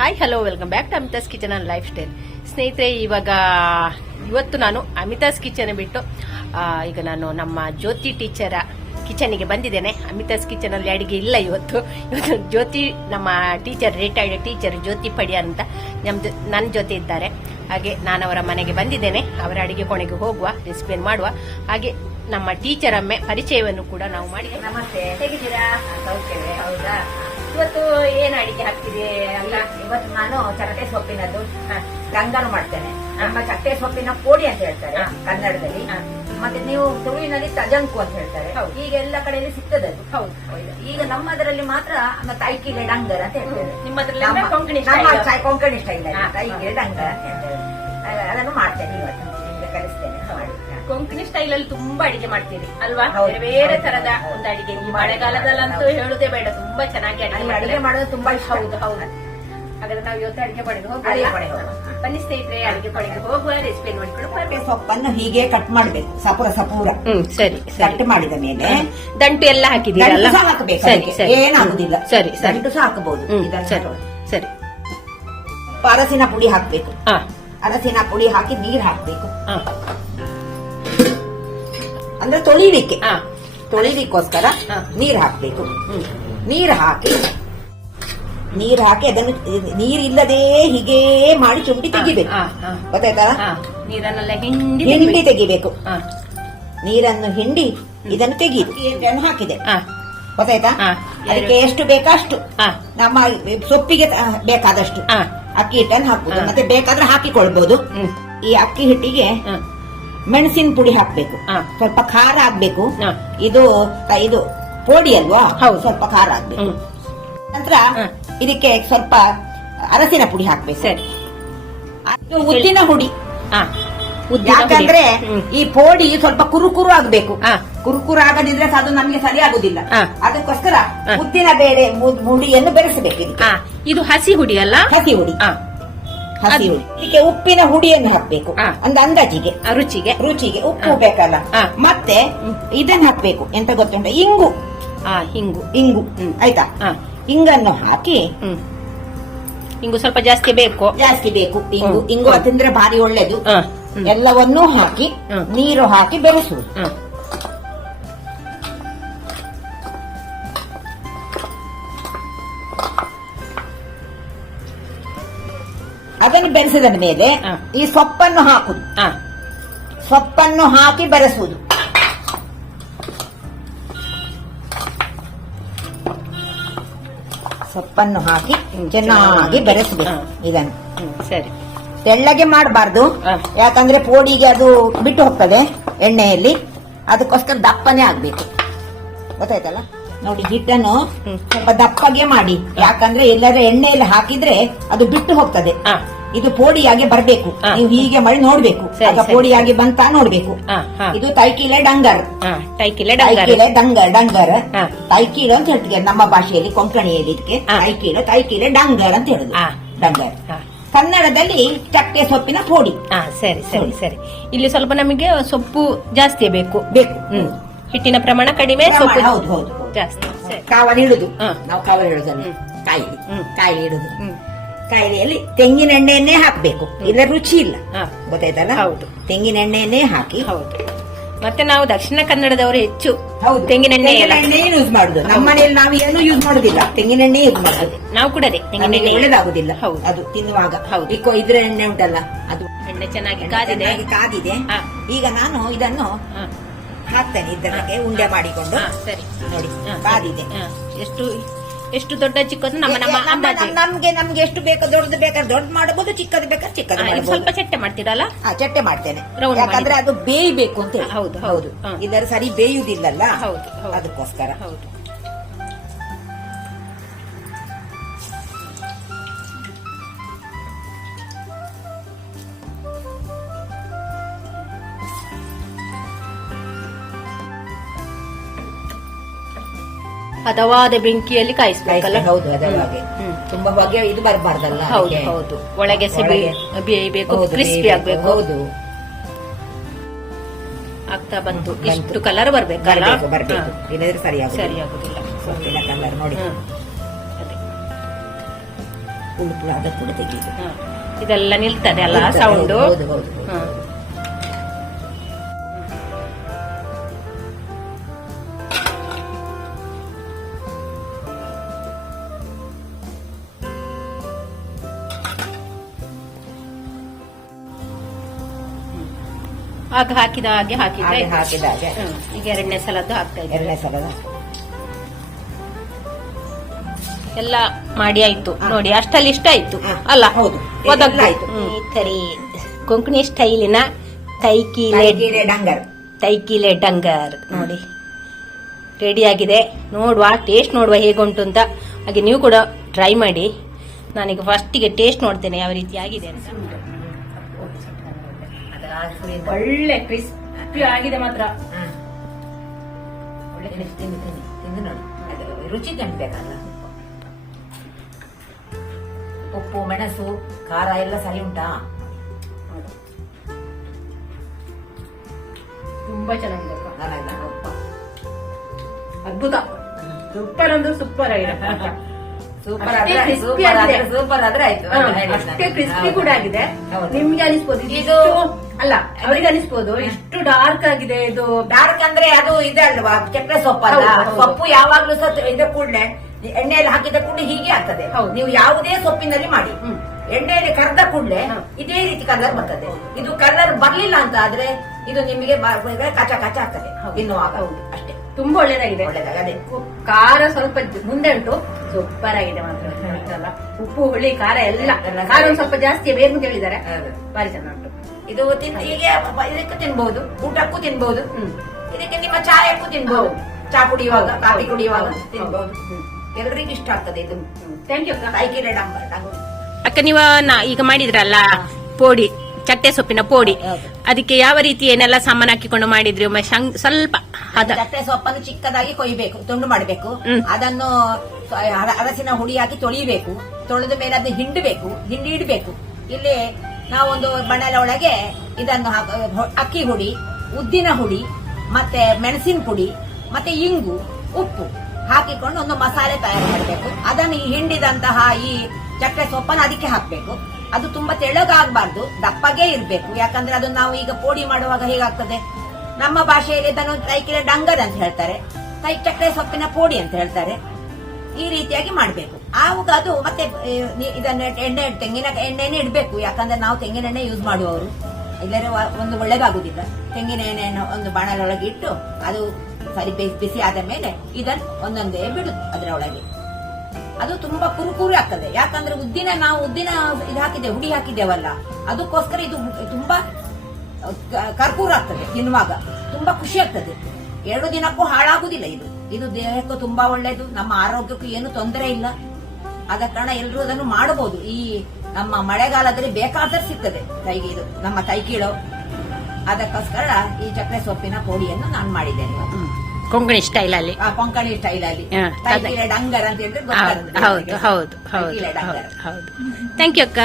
Hi hello welcome back to Amitha's kitchen and lifestyle ಸ್ನೇಹಿತರೆ ಇವಾಗ ಇವತ್ತು ನಾನು ಅಮಿತಾಸ್ ಕಿಚನ್ ಬಿಟ್ಟು ಈಗ ನಾನು ನಮ್ಮ ಜ್ಯೋತಿ ಟೀಚರ ಕಿಚನಿಗೆ ಬಂದಿದ್ದೇನೆ. ಅಮಿತಾಸ್ ಕಿಚನ್ ಅಲ್ಲಿ ಅಡಿಗೆ ಇಲ್ಲ ಇವತ್ತು. ಇವತ್ತು ಜ್ಯೋತಿ ನಮ್ಮ ಟೀಚರ್ ರಿಟೈರ್ಡ್ ಟೀಚರ್ ಜ್ಯೋತಿ ಪಡಿಯ ಅಂತ ನಮ್ದು ನನ್ನ ಜೊತೆ ಇದ್ದಾರೆ. ಹಾಗೆ ನಾನು ಅವರ ಮನೆಗೆ ಬಂದಿದ್ದೇನೆ. ಅವರ ಅಡಿಗೆ ಕೋಣೆಗೆ ಹೋಗುವ ರೆಸಿಪಿಯನ್ನು ಮಾಡುವ. ಹಾಗೆ ನಮ್ಮ ಟೀಚರ್ ಅಮ್ಮೆ ಪರಿಚಯವನ್ನು ಕೂಡ ನಾವು ಮಾಡಿ ನಮಸ್ತೆ. ಹೇಗಿದ್ದೀರಾ? ಹೌದಾ? ಇವತ್ತು ಏನ್ ಅಡಿಗೆ ಹಾಕ್ತಿದೆ ಅಲ್ಲ? ಇವತ್ತು ನಾನು ಚರಟೆ ಸೊಪ್ಪಿನದ್ದು. ಗಂಗಾರು ಮಾಡ್ತೇನೆ. ನಮ್ಮ ಚಟ್ಟೆ ಸೊಪ್ಪಿನ ಕೋಡಿ ಅಂತ ಹೇಳ್ತಾರೆ. ಕನ್ನಡದಲ್ಲಿ. ಮತ್ತೆ ನೀವು ತುಳುವಿನಲ್ಲಿ ತಜಂಕು ಅಂತ ಹೇಳ್ತಾರೆ. ಈಗ ಎಲ್ಲ ಕಡೆಯಲ್ಲಿ ಸಿಗ್ತದೆ ಅದು. ಹೌದು. ಈಗ ನಮ್ಮದರಲ್ಲಿ ಮಾತ್ರ ನಮ್ಮ ತೈಕಿಲೆ ಡಂಗರ್ ಅಂತ ಹೇಳ್ತೇವೆ ನಿಮ್ಮದ್ರಲ್ಲಿ ಕೊಂಕಣಿ ಕೊಂಕಣಿ ಸ್ಟೈಲ್. ತೈಕಿಲೆ ಡಂಗರ್ ಅಂತ ಹೇಳ್ತೇವೆ ಅದನ್ನು ಮಾಡ್ತೇನೆ ಇವತ್ತು. ಕಲಿಸ್ತೇನೆ. ಕೊಂಕಣಿ ಸ್ಟೈಲ್ ಅಲ್ಲಿ ತುಂಬಾ ಅಡಿಗೆ ಮಾಡ್ತೀರಿ ಅಲ್ವಾ? ಬೇರೆ ತರದ ಒಂದು ಅಡಿಗೆ. ಈ ಮಳೆಗಾಲದಲ್ಲಂತೂ ಹೇಳೋದೇ ಬೇಡ ತುಂಬಾ ಚೆನ್ನಾಗಿ ಅಡಿಗೆ ಅಡಿಗೆ ಮಾಡೋದು ತುಂಬಾ ಇಷ್ಟ. ಹೌದು ಹೌದು. ಹಾಗಾದ್ರೆ ನಾವು ಇವತ್ತು ಅಡಿಗೆ ಮನೆಗೆ ಹೋಗುವ. ಬನ್ನಿ ಸ್ನೇಹಿತರೆ ಅಡಿಗೆ ಪಡೆಗೆ ಹೋಗುವ ರೆಸಿಪಿ ನೋಡ್ಕೊಂಡು. ಸೊಪ್ಪನ್ನು ಹೀಗೆ ಕಟ್ ಮಾಡ್ಬೇಕು. ಸಪೂರ ಸಪೂರ. ಹ್ಮ್ ಸರಿ ಕಟ್ ಮಾಡಿದ ಮೇಲೆ ದಂಟು ಎಲ್ಲ ಹಾಕಿದಿಲ್ಲ ಹಾಕಬೇಕು ಏನಾಗುದಿಲ್ಲ. ಸರಿ ಸರಿ. ಸಹ ಹಾಕಬಹುದು ಸರಿ ಪಾರಸಿನ ಸರಿ. ಅರಸಿನ ಪುಡಿ ಹಾಕ್ಬೇಕು. ಹಾ. ಅರಸಿನ ಪುಡಿ ಹಾಕಿ ನೀರ್ ಹಾಕ್ಬೇಕು. ಹಾ. ಅಂದ್ರೆ ತೊಳಿಲಿಕ್ಕೆ. ಹಾ. ತೊಳಿಲಿಕ್ಕೋಸ್ಕರ ಹಾ. ನೀರ್ ಹಾಕ್ಬೇಕು. ನೀರ್ ಹಾಕಿ ನೀರ್ ಹಾಕಿ ಅದನ್ನು ನೀರಿಲ್ಲದೆ ಹೀಗೆ ಮಾಡಿ ಚುಂಡಿ ತೆಗಿಬೇಕು. ಹಾ. ಹಾ. ಗೊತ್ತಾಯ್ತಾ? ಹಾ. ನೀರನ್ನೆಲ್ಲ ಹಿಂಡಿ ಹಿಂಡಿ ತೆಗಿಬೇಕು. ಹಾ. ನೀರನ್ನು ಹಿಂಡಿ ಇದನ್ನು ತೆಗಿ ಹಾಕಿದೆ. ಹಾ. ಗೊತ್ತಾಯ್ತಾ? ಹಾ. ಅದಕ್ಕೆ ಎಷ್ಟು ಬೇಕಷ್ಟು ಅಷ್ಟು ನಮ್ಮ ಸೊಪ್ಪಿಗೆ ತ- ಬೇಕಾದಷ್ಟು. ಹಾ. ಅಕ್ಕಿ ಹಿಟ್ಟನ್ನು ಹಾಕ್ಬೋದು. ಮತ್ತೆ ಬೇಕಾದ್ರೆ ಹಾಕಿಕೊಳ್ಬಹುದು ಈ ಅಕ್ಕಿ ಹಿಟ್ಟಿಗೆ ಮೆಣಸಿನ ಪುಡಿ ಹಾಕ್ಬೇಕು. ಸ್ವಲ್ಪ ಖಾರ ಹಾಕ್ಬೇಕು. ಇದು ಇದು ಪೋಡಿ ಅಲ್ವಾ ಹೌದು. ಸ್ವಲ್ಪ ಖಾರ ಹಾಕ್ಬೇಕು ನಂತರ. ಇದಕ್ಕೆ ಸ್ವಲ್ಪ ಅರಸಿನ ಪುಡಿ ಹಾಕ್ಬೇಕು ಸರಿ ಉದ್ದಿನ ಹುಡಿ. ಯಾಕಂದ್ರೆ ಈ ಪೋಡಿ ಸ್ವಲ್ಪ ಕುರುಕುರು ಆಗ್ಬೇಕು. ಕುರುಕುರು ಆಗದಿದ್ರೆ ಅದು ನಮ್ಗೆ ಸರಿ ಆಗುದಿಲ್ಲ. ಅದಕ್ಕೋಸ್ಕರ. ಉದ್ದಿನ ಬೇಳೆ ಹುಡಿಯನ್ನು ಬೆರೆಸಬೇಕು ಇದು ಹಸಿ ಹುಡಿ ಅಲ್ಲ? ಹಸಿ ಹುಡಿ. ಹಸಿ ಹುಡಿ. ಇದಕ್ಕೆ ಉಪ್ಪಿನ ಹುಡಿಯನ್ನು ಹಾಕ್ಬೇಕು. ಒಂದು ಅಂದಾಜಿಗೆ. ರುಚಿಗೆ. ರುಚಿಗೆ ಉಪ್ಪು ಬೇಕಲ್ಲ. ಮತ್ತೆ ಇದನ್ನ ಹಾಕ್ಬೇಕು. ಎಂತ ಗೊತ್ತುಂಟ? ಇಂಗು. ಆ ಹಿಂಗು ಇಂಗು. ಹ್ಮ್. ಆಯ್ತಾ? ಇಂಗನ್ನು ಹಾಕಿ ಇಂಗು ಸ್ವಲ್ಪ ಜಾಸ್ತಿ ಬೇಕು. ಜಾಸ್ತಿ ಬೇಕು. ಇಂಗು. ಇಂಗು ತಿಂದ್ರೆ ಭಾರಿ ಒಳ್ಳೇದು. ಎಲ್ಲವನ್ನೂ ಹಾಕಿ ನೀರು ಹಾಕಿ ಬೆರೆಸುವುದು. ಅದನ್ನು ಬೆರೆಸಿದ ಮೇಲೆ ಈ ಸೊಪ್ಪನ್ನು ಹಾಕುದು ಸೊಪ್ಪನ್ನು ಹಾಕಿ ಬೆರೆಸುವುದು. ಸೊಪ್ಪನ್ನು ಹಾಕಿ ಚೆನ್ನಾಗಿ. ಬೆರೆಸಬೇಕು. ಇದನ್ನು. ಸರಿ. ತೆಳ್ಳಗೆ ಮಾಡಬಾರ್ದು. ಯಾಕಂದ್ರೆ ಪೋಡಿಗೆ ಅದು ಬಿಟ್ಟು ಹೋಗ್ತದೆ ಎಣ್ಣೆಯಲ್ಲಿ. ಅದಕ್ಕೋಸ್ಕರ ದಪ್ಪನೇ ಆಗ್ಬೇಕು. ಗೊತ್ತಾಯ್ತಲ್ಲ? ನೋಡಿ ಹಿಟ್ಟನ್ನು. ಸ್ವಲ್ಪ ದಪ್ಪಗೆ ಮಾಡಿ. ಯಾಕಂದ್ರೆ ಎಲ್ಲಾದ್ರೂ ಎಣ್ಣೆಯಲ್ಲಿ ಹಾಕಿದ್ರೆ ಅದು ಬಿಟ್ಟು ಹೋಗ್ತದೆ. ಇದು ಪೋಡಿಯಾಗಿ ಬರ್ಬೇಕು. ನೀವು ಹೀಗೆ ಮಾಡಿ ನೋಡ್ಬೇಕು. ಪೋಡಿಯಾಗಿ ಬಂತ ನೋಡ್ಬೇಕು. ಇದು ತೈಕಿಲೆ ಡಂಗರ್. ತೈಕಿಲೆ ಡಂಗರ್. ಡಂಗರ್. ತೈಕೀಲು ಅಂತ ಹೇಳ್ತೀವಿ ನಮ್ಮ ಭಾಷೆಯಲ್ಲಿ ಕೊಂಕಣಿಯಲ್ಲಿ ಇದಕ್ಕೆ. ಹಾ. ತೈಕೀಲು ತೈಕಿಲೆ ಡಂಗರ್ ಅಂತ ಹೇಳುದು. ಡಂಗರ್. ಕನ್ನಡದಲ್ಲಿ ಚಕ್ಕೆ ಸೊಪ್ಪಿನ ಪೋಡಿ. ಹಾ ಸರಿ ಸರಿ ಸರಿ. ಇಲ್ಲಿ ಸ್ವಲ್ಪ ನಮಗೆ ಸೊಪ್ಪು ಜಾಸ್ತಿ ಬೇಕು. ಬೇಕು. ಹ್ಮ್. ಹಿಟ್ಟಿನ ಪ್ರಮಾಣ ಕಡಿಮೆ ಸೊಪ್ಪು ಹೌದು, ಹೌದು. ಜಾಸ್ತಿ. ಸರಿ. ಕಾವಲಿ ಇಡುದು. ಹಾ. ನಾವು ಕಾವಲಿ ಇಡುದಲ್ಲ ಕಾಯಿ ಕಾಯಿಲಿ. ಹ್ಮ್. ಕಾಯಿಲಿ ಇಡುದು. ಹ್ಮ್. ಕಾಯಿಲೆಯಲ್ಲಿ ತೆಂಗಿನ ಎಣ್ಣೆಯನ್ನೇ ಹಾಕ್ಬೇಕು ಇಲ್ಲ ರುಚಿ ಇಲ್ಲ. ಹಾ. ಗೊತ್ತಾಯ್ತಲ್ಲ? ಹೌದು. ತೆಂಗಿನ ಎಣ್ಣೆಯನ್ನೇ ಹಾಕಿ. ಹೌದು. ಮತ್ತೆ ನಾವು ದಕ್ಷಿಣ ಕನ್ನಡದವರು ಹೆಚ್ಚು. ತೆಂಗಿನೆಣ್ಣೆ ಯೂಸ್ ಮಾಡುದು. ನಮ್ಮ ಮನೆಯಲ್ಲಿ ನಾವು ಏನು ಯೂಸ್ ಮಾಡುದಿಲ್ಲ. ತೆಂಗಿನ ಎಣ್ಣೆ ಯೂಸ್ ಮಾಡುದು. ನಾವು ಕೂಡ ಅದೇ ತೆಂಗಿನ ಎಣ್ಣೆ ಒಳ್ಳೇದಾಗುದಿಲ್ಲ. ಹೌದು. ಅದು ತಿನ್ನುವಾಗ. ಹೌದು. ಈಗ ಇದ್ರ ಎಣ್ಣೆ ಉಂಟಲ್ಲ ಅದು. ಎಣ್ಣೆ ಚೆನ್ನಾಗಿ ಕಾದಿದೆ. ಕಾದಿದೆ. ಈಗ ನಾನು ಇದನ್ನು ಹಾಕ್ತೇನೆ ಇದಕ್ಕೆ ಉಂಡೆ ಮಾಡಿಕೊಂಡು. ಸರಿ. ನೋಡಿ ಕಾದಿದೆ. ಎಷ್ಟು? ಎಷ್ಟು ದೊಡ್ಡ ಚಿಕ್ಕದು ನಮ್ಮ ನಮ್ಮ ಅಂದಾಜು. ನಮ್ಗೆ ನಮ್ಗೆ ಎಷ್ಟು ಬೇಕೋ ದೊಡ್ಡದು ಬೇಕಾದ್ರೆ ದೊಡ್ಡ ಮಾಡಬಹುದು ಚಿಕ್ಕದು ಬೇಕಾದ್ರೆ ಚಿಕ್ಕದು ಹಾ, ಇದು ಮಾಡಬಹುದು. ಸ್ವಲ್ಪ ಚಟ್ಟೆ ಮಾಡ್ತೀರಲ್ಲ? ಚಟ್ಟೆ ಮಾಡ್ತೇನೆ. Round ಯಾಕಂದ್ರೆ ಅದು ಬೇಯಬೇಕು ಅಂತ ಹೇಳಿ. ಹೌದು, ಹೌದು. ಹಾ. ಇದರ ಸರಿ ಬೇಯುವುದಿಲ್ಲಲ್ಲ? ಹೌದು, ಹೌದು. ಅದಕ್ಕೋಸ್ಕರ. ಹೌದು. ಹದವಾದ ಬೆಂಕಿಯಲ್ಲಿ ಕಾಯಿಸ್ಬೇಕಲ್ಲ? ಹೌದು ಹಾಗೆ. ತುಂಬಾ ಹೊಗೆ ಇದು ಬರಬಾರ್ದಲ್ಲ ಹೌದು ಹೌದು. ಒಳಗೆ ಬೇಯಬೇಕು ಕ್ರಿಸ್ಪಿ. ಆಗ್ಬೇಕು. ಹೌದು. ಆಗ್ತಾ ಬಂತು. ಇಷ್ಟು ಕಲರ್ ಬರ್ಬೇಕಲ್ಲ? ಬರ್ಬೇಕು. ಇಲ್ಲದ್ರೆ ಸರಿ ಆಗುದಿಲ್ಲ. ಸರಿ ಆಗುದಿಲ್ಲ. ಕಲರ್ ನೋಡಿ. ತೆಗೀತು. ಇದೆಲ್ಲ ನಿಲ್ತದೆ ಅಲ್ಲ ಸೌಂಡು ಸೌಂಡ್ ಹೌದು ಹೌದು. ಆಗ ಹಾಕಿದ ಹಾಗೆ ಹಾಕಿದ್ರೆ ಹಾಗೆ ಹಾಕಿದ ಹಾಗೆ. ಹ್ಮ್. ಈಗ ಎರಡನೇ ಸಲದ್ದು ಹಾಕ್ತಾ ಇದ್ದಾರೆ ಎರಡನೇ ಸಲದ. ಎಲ್ಲ ಮಾಡಿ ಆಯ್ತು. ನೋಡಿ ಅಷ್ಟಲ್ಲಿ ಇಷ್ಟ ಆಯ್ತು. ಹ. ಅಲ್ಲ ಹೌದು. ಒದಗ್ದು. ಆಯ್ತು. ಹ್ಮ್. ಈ ತರಿ ಕೊಂಕಣಿ ಸ್ಟೈಲಿನ ತೈಕೀಲೆ ತೈಕೀರೆ ಡಂಗರ್. ತೈಕೀಲೆ ಡಂಗರ್. ನೋಡಿ ರೆಡಿ ಆಗಿದೆ. ನೋಡುವ ಟೇಸ್ಟ್ ನೋಡುವ ಹೇಗುಂಟು ಅಂತ. ಹಾಗೆ ನೀವು ಕೂಡ ಟ್ರೈ ಮಾಡಿ. ನಾನೀಗ ಫಸ್ಟಿಗೆ ಟೇಸ್ಟ್ ನೋಡ್ತೇನೆ ಯಾವ ರೀತಿ ಆಗಿದೆ ಅಂತ. ಒಳ್ಳೆ ಕ್ರಿಸ್ಪಿ ಆಗಿದೆ ಮಾತ್ರ. ಒಳ್ಳೆ ತಿಂದು ತಿಂದು ತಿಂದು ನೋಡಿ. ರುಚಿ ತಿನ್ಬೇಕಲ್ಲ. ಉಪ್ಪು ಮೆಣಸು ಖಾರ ಎಲ್ಲ ಸರಿ ಉಂಟಾ? ತುಂಬಾ ಚೆನ್ನಾಗಿದೆ? ಅದ್ಭುತ. ಸೂಪರ್ ಅಂದ್ರೆ ಸೂಪರ್ ಆಗಿದೆ. ಸೂಪರ್ ಆದ್ರೆ ಸೂಪರ್ ಆದ್ರೆ ಸೂಪರ್ ಆದ್ರೆ ಆಯ್ತು. ಅಷ್ಟೇ ಕ್ರಿಸ್ಪಿ ಕೂಡ ಆಗಿದೆ. ನಿಮ್ಗೆ ಅನಿಸ್ಬೋದು ಇದು- ಅಲ್ಲ ಅವ್ರಿಗೆ ಅನಿಸ್ಬೋದು ಇಷ್ಟು ಡಾರ್ಕ್ ಆಗಿದೆ ಇದು ಡಾರ್ಕ್ ಅಂದ್ರೆ ಅದು ಇದೆ ಅಲ್ವಾ? ಕೆಟ್ಟ ಸೊಪ್ಪಲ್ಲ ಹೌದು, ಹೌದು. ಸೊಪ್ಪು ಯಾವಾಗ್ಲೂ ಸಹ ಇದ ಕೂಡಲೇ ಎಣ್ಣೆಯಲ್ಲಿ ಹಾಕಿದ ಕೂಡಲೇ ಹೀಗೆ ಆಗ್ತದೆ. ಹೌದು. ನೀವು ಯಾವುದೇ ಸೊಪ್ಪಿನಲ್ಲಿ ಮಾಡಿ. ಹ್ಮ್. ಎಣ್ಣೆಯಲ್ಲಿ ಕರೆದ ಕೂಡಲೇ. ಇದೇ ರೀತಿ ಕಲರ್ ಬರ್ತದೆ. ಇದು ಕಲರ್ ಬರ್ಲಿಲ್ಲ ಅಂತ ಆದ್ರೆ ಇದು ನಿಮಗೆ ಬ- ಬ- ಕಚ ಕಚ ಆಗ್ತದೆ. ಹೌದು. ತಿನ್ನುವಾಗ ಹೌದು. ಅಷ್ಟೇ. ತುಂಬಾ ಒಳ್ಳೇದಾಗಿದೆ. ಒಳ್ಳೆದಾಗ ಅದೇ. ಖಾರ ಸ್ವಲ್ಪ ಜ- ಮುಂದೆ ಉಂಟು. ಸೂಪರ್ ಆಗಿದೆ ಮಾತ್ರ. ಉಪ್ಪು ಹುಳಿ ಖಾರ ಎಲ್ಲ. ಎಲ್ಲ ಖಾರ ಒಂದ್ ಸ್ವಲ್ಪ ಜಾಸ್ತಿ ಬೇಕು ಅಂತ ಹೇಳಿದ್ದಾರೆ ಹೌದು. ಭಾರಿ ಚೆನ್ನಾಗಿ ಉಂಟು. ಇದು ತಿನ್- ಹೀಗೆ ಇದಕ್ಕೂ ತಿನ್ಬಹುದು ಊಟಕ್ಕೂ ತಿನ್ಬಹುದು ಇದಕ್ಕೆ ನಿಮ್ಮ ಚಾಯಕ್ಕೂ ತಿನ್ಬಹುದು ಚಾ ಕುಡಿಯುವಾಗ ಕಾಫಿ ಕುಡಿಯುವಾಗ ಹೌದು, ತಿನ್ಬಹುದು ಎಲ್ರಿಗೂ ಇಷ್ಟ ಆಗ್ತದೆ ಇದು. ಥ್ಯಾಂಕ್ ಯು ಅಕ್ಕ. ನೀವು ನಾ- ಈಗ ಮಾಡಿದ್ರಲ್ಲ ಪೋಡಿ ಚಟ್ಟೆ ಸೊಪ್ಪಿನ ಪೋಡಿ. ಅದಕ್ಕೆ ಯಾವ ರೀತಿ ಏನೆಲ್ಲ ಸಾಮಾನು ಹಾಕಿಕೊಂಡು ಮಾಡಿದ್ರಿ? ಸ್ವಲ್ಪ ಚಟ್ಟೆ ಸೊಪ್ಪನ್ನು ಚಿಕ್ಕದಾಗಿ ಕೊಯ್ಬೇಕು ತುಂಡು ಮಾಡಬೇಕು. ಹ್ಮ್. ಅದನ್ನು ಅರಸಿನ ಹುಡಿ ಹಾಕಿ ತೊಳಿಬೇಕು. ತೊಳೆದ ಮೇಲೆ ಅದನ್ನ ಹಿಂಡಬೇಕು ಹಿಂಡಿ ಇಡಬೇಕು. ಇಲ್ಲಿ ನಾವೊಂದು ಬಣ್ಣದ ಒಳಗೆ ಇದನ್ನು ಅಕ್ಕಿ ಹುಡಿ, ಉದ್ದಿನ ಹುಡಿ, ಮತ್ತೆ ಮೆಣಸಿನ ಪುಡಿ, ಮತ್ತೆ ಇಂಗು, ಉಪ್ಪು ಹಾಕಿಕೊಂಡು ಒಂದು ಮಸಾಲೆ ತಯಾರು ಮಾಡಬೇಕು. ಅದನ್ನು ಈ ಹಿಂಡಿದಂತಹ ಈ ಚಕ್ಕೆ ಸೊಪ್ಪನ್ನು ಅದಕ್ಕೆ ಹಾಕಬೇಕು. ಅದು ತುಂಬಾ ತೆಳ್ಳಗಾಗಬಾರ್ದು, ದಪ್ಪಗೆ ಇರಬೇಕು. ಯಾಕಂದ್ರೆ ಅದು ನಾವು ಈಗ ಪೋಡಿ ಮಾಡುವಾಗ ಹೇಗಾಗ್ತದೆ? ನಮ್ಮ ಭಾಷೆಯಲ್ಲಿ ಇದನ್ನು ಕೈಕಿಲೆ ಡಂಗದ್ ಅಂತ ಹೇಳ್ತಾರೆ. ಕೈ ಚಕ್ಕೆ ಸೊಪ್ಪಿನ ಪೋಡಿ ಅಂತ ಹೇಳ್ತಾರೆ. ಈ ರೀತಿಯಾಗಿ ಮಾಡಬೇಕು. ಆವಾಗ ಅದು ಮತ್ತೆ ಇದನ್ನ ಎಣ್ಣೆ, ತೆಂಗಿನ ಎಣ್ಣೆನೇ ಇಡಬೇಕು. ಯಾಕಂದ್ರೆ ನಾವು ತೆಂಗಿನ ಎಣ್ಣೆ ಯೂಸ್ ಮಾಡುವವರು. ಇಲ್ಲರೆ ವ- ಒಂದು ಒಳ್ಳೇದಾಗುದಿಲ್ಲ. ತೆಂಗಿನ ಎಣ್ಣೆಯನ್ನು ಒಂದು ಬಾಣಲೊಳಗೆ ಇಟ್ಟು ಅದು ಸರಿ ಬಿಸಿ ಆದ ಮೇಲೆ ಇದನ್ನು ಒಂದೊಂದೇ ಬಿಡು ಅದರೊಳಗೆ. ಅದು ತುಂಬಾ ಕುರುಕುರು ಆಗ್ತದೆ. ಯಾಕಂದ್ರೆ ಉದ್ದಿನ, ನಾವು ಉದ್ದಿನ ಇದು ಹಾಕಿದ್ದೇವೆ, ಹುಡಿ ಹಾಕಿದ್ದೇವಲ್ಲ. ಅದಕ್ಕೋಸ್ಕರ ಇದು ತುಂಬಾ ಕರ್ಪೂರ ಆಗ್ತದೆ ತಿನ್ನುವಾಗ. ತುಂಬಾ ಖುಷಿ ಆಗ್ತದೆ. ಎರಡು ದಿನಕ್ಕೂ ಹಾಳಾಗುದಿಲ್ಲ ಇದು. ಇದು ದೇಹಕ್ಕೂ ತುಂಬಾ ಒಳ್ಳೇದು ನಮ್ಮ ಆರೋಗ್ಯಕ್ಕೂ ಏನು ತೊಂದರೆ ಇಲ್ಲ. ಆದ ಕಾರಣ ಎಲ್ಲರೂ ಅದನ್ನು ಮಾಡಬಹುದು. ಈ ನಮ್ಮ ಮಳೆಗಾಲದಲ್ಲಿ ಬೇಕಾದ್ರೆ ಸಿಗ್ತದೆ ಕೈಗೆ ಇದು ನಮ್ಮ ಕೈಕೀಳು ಅದಕ್ಕೋಸ್ಕರ ಈ ಚಕ್ರೆ ಸೊಪ್ಪಿನ ಪೋಡಿಯನ್ನು ನಾನು ಮಾಡಿದ್ದೇನೆ. ಕೊಂಕಣಿ ಸ್ಟೈಲ್ ಅಲ್ಲಿ. ಆ ಕೊಂಕಣಿ ಸ್ಟೈಲ್ ಅಲ್ಲಿ. ಡಂಗರ್ ಅಂತ ಹೇಳಿದ್ರೆ ಹೌದು ಹೌದು ಹೌದು ಹೌದು ಥ್ಯಾಂಕ್ ಯು ಅಕ್ಕ.